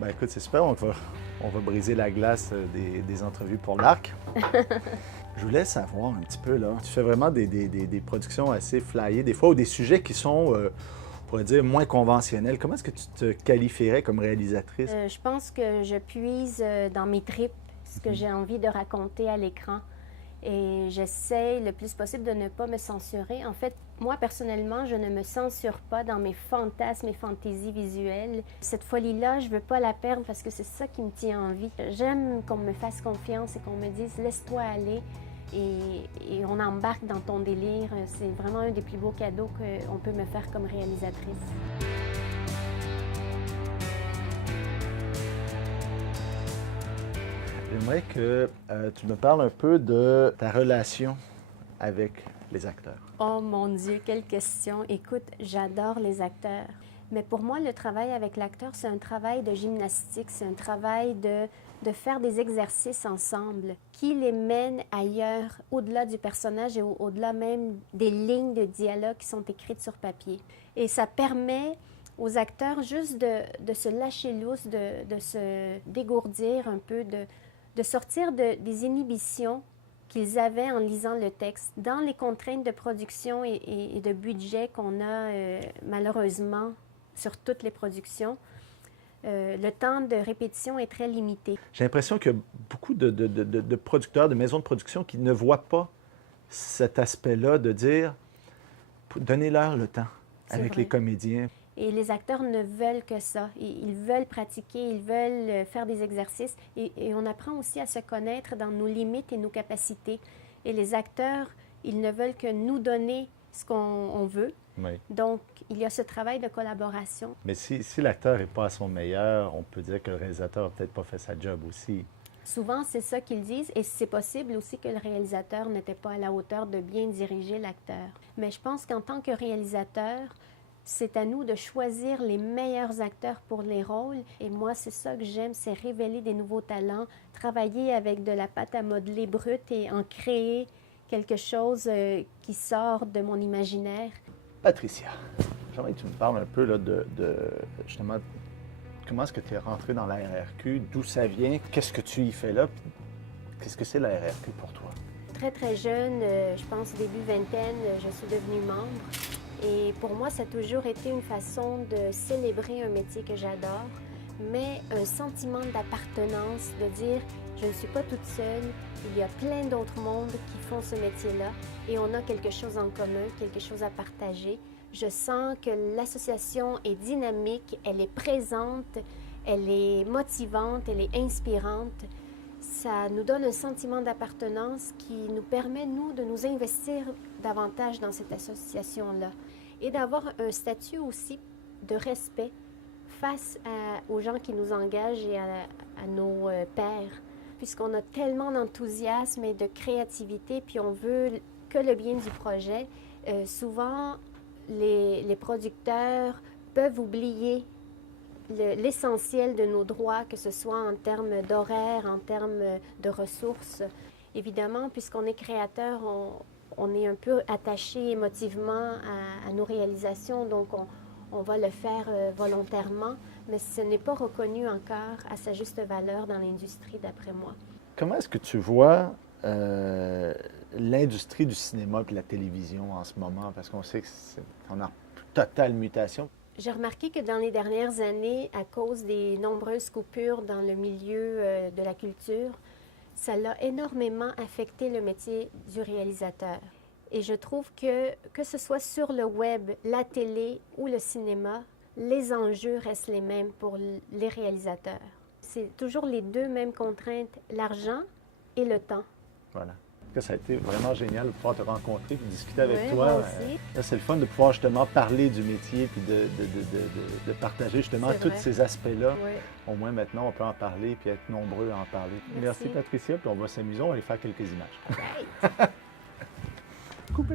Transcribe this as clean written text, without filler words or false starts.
Ben écoute, c'est super, on va briser la glace des entrevues pour l'Arc. Je voulais savoir un petit peu, là, tu fais vraiment des productions assez flyées, des fois, ou des sujets qui sont, on pourrait dire, moins conventionnels. Comment est-ce que tu te qualifierais comme réalisatrice? Je pense que je puise dans mes tripes, ce que j'ai envie de raconter à l'écran. Et j'essaie le plus possible de ne pas me censurer. En fait, moi, personnellement, je ne me censure pas dans mes fantasmes et fantaisies visuelles. Cette folie-là, je ne veux pas la perdre parce que c'est ça qui me tient en vie. J'aime qu'on me fasse confiance et qu'on me dise « laisse-toi aller » et on embarque dans ton délire. C'est vraiment un des plus beaux cadeaux qu'on peut me faire comme réalisatrice. J'aimerais que tu me parles un peu de ta relation avec les acteurs. Oh mon Dieu, quelle question! Écoute, j'adore les acteurs. Mais pour moi, le travail avec l'acteur, c'est un travail de gymnastique, c'est un travail de faire des exercices ensemble qui les mènent ailleurs, au-delà du personnage et au-delà même des lignes de dialogue qui sont écrites sur papier. Et ça permet aux acteurs juste de se lâcher lousse, de se dégourdir un peu, de sortir des inhibitions qu'ils avaient en lisant le texte. Dans les contraintes de production et de budget qu'on a malheureusement sur toutes les productions, le temps de répétition est très limité. J'ai l'impression qu'il y a beaucoup de producteurs, de maisons de production qui ne voient pas cet aspect-là de dire « donnez-leur le temps avec les comédiens ». Et les acteurs ne veulent que ça. Ils veulent pratiquer, ils veulent faire des exercices. Et on apprend aussi à se connaître dans nos limites et nos capacités. Et les acteurs, ils ne veulent que nous donner ce qu'on veut. Oui. Donc, il y a ce travail de collaboration. Mais si l'acteur n'est pas à son meilleur, on peut dire que le réalisateur n'a peut-être pas fait sa job aussi. Souvent, c'est ça qu'ils disent. Et c'est possible aussi que le réalisateur n'était pas à la hauteur de bien diriger l'acteur. Mais je pense qu'en tant que réalisateur, c'est à nous de choisir les meilleurs acteurs pour les rôles. Et moi, c'est ça que j'aime, c'est révéler des nouveaux talents, travailler avec de la pâte à modeler brute et en créer quelque chose qui sort de mon imaginaire. Patricia, j'aimerais que tu me parles un peu là, justement, comment est-ce que tu es rentrée dans la RRQ, d'où ça vient, qu'est-ce que tu y fais là, qu'est-ce que c'est la RRQ pour toi? Très, très jeune, je pense début vingtaine, je suis devenue membre. Et pour moi, ça a toujours été une façon de célébrer un métier que j'adore, mais un sentiment d'appartenance, de dire je ne suis pas toute seule, il y a plein d'autres mondes qui font ce métier-là et on a quelque chose en commun, quelque chose à partager. Je sens que l'association est dynamique, elle est présente, elle est motivante, elle est inspirante. Ça nous donne un sentiment d'appartenance qui nous permet, nous, de nous investir davantage dans cette association-là et d'avoir un statut aussi de respect face aux gens qui nous engagent et à nos pairs, puisqu'on a tellement d'enthousiasme et de créativité, puis on veut que le bien du projet. Souvent, les producteurs peuvent oublier l'essentiel de nos droits, que ce soit en termes d'horaire, en termes de ressources. Évidemment, puisqu'on est créateur, on est un peu attaché émotivement à nos réalisations, donc on va le faire volontairement, mais ce n'est pas reconnu encore à sa juste valeur dans l'industrie, d'après moi. Comment est-ce que tu vois l'industrie du cinéma et de la télévision en ce moment? Parce qu'on sait qu'on est en totale mutation. J'ai remarqué que dans les dernières années, à cause des nombreuses coupures dans le milieu de la culture, ça l'a énormément affecté le métier du réalisateur. Et je trouve que ce soit sur le web, la télé ou le cinéma, les enjeux restent les mêmes pour les réalisateurs. C'est toujours les deux mêmes contraintes, l'argent et le temps. Voilà. Ça a été vraiment génial de pouvoir te rencontrer et discuter avec toi. Moi aussi. Là, c'est le fun de pouvoir justement parler du métier puis de partager justement tous ces aspects-là. Oui. Au moins maintenant, on peut en parler puis être nombreux à en parler. Merci Patricia, puis on va s'amuser, on va aller faire quelques images. Right. Coupé.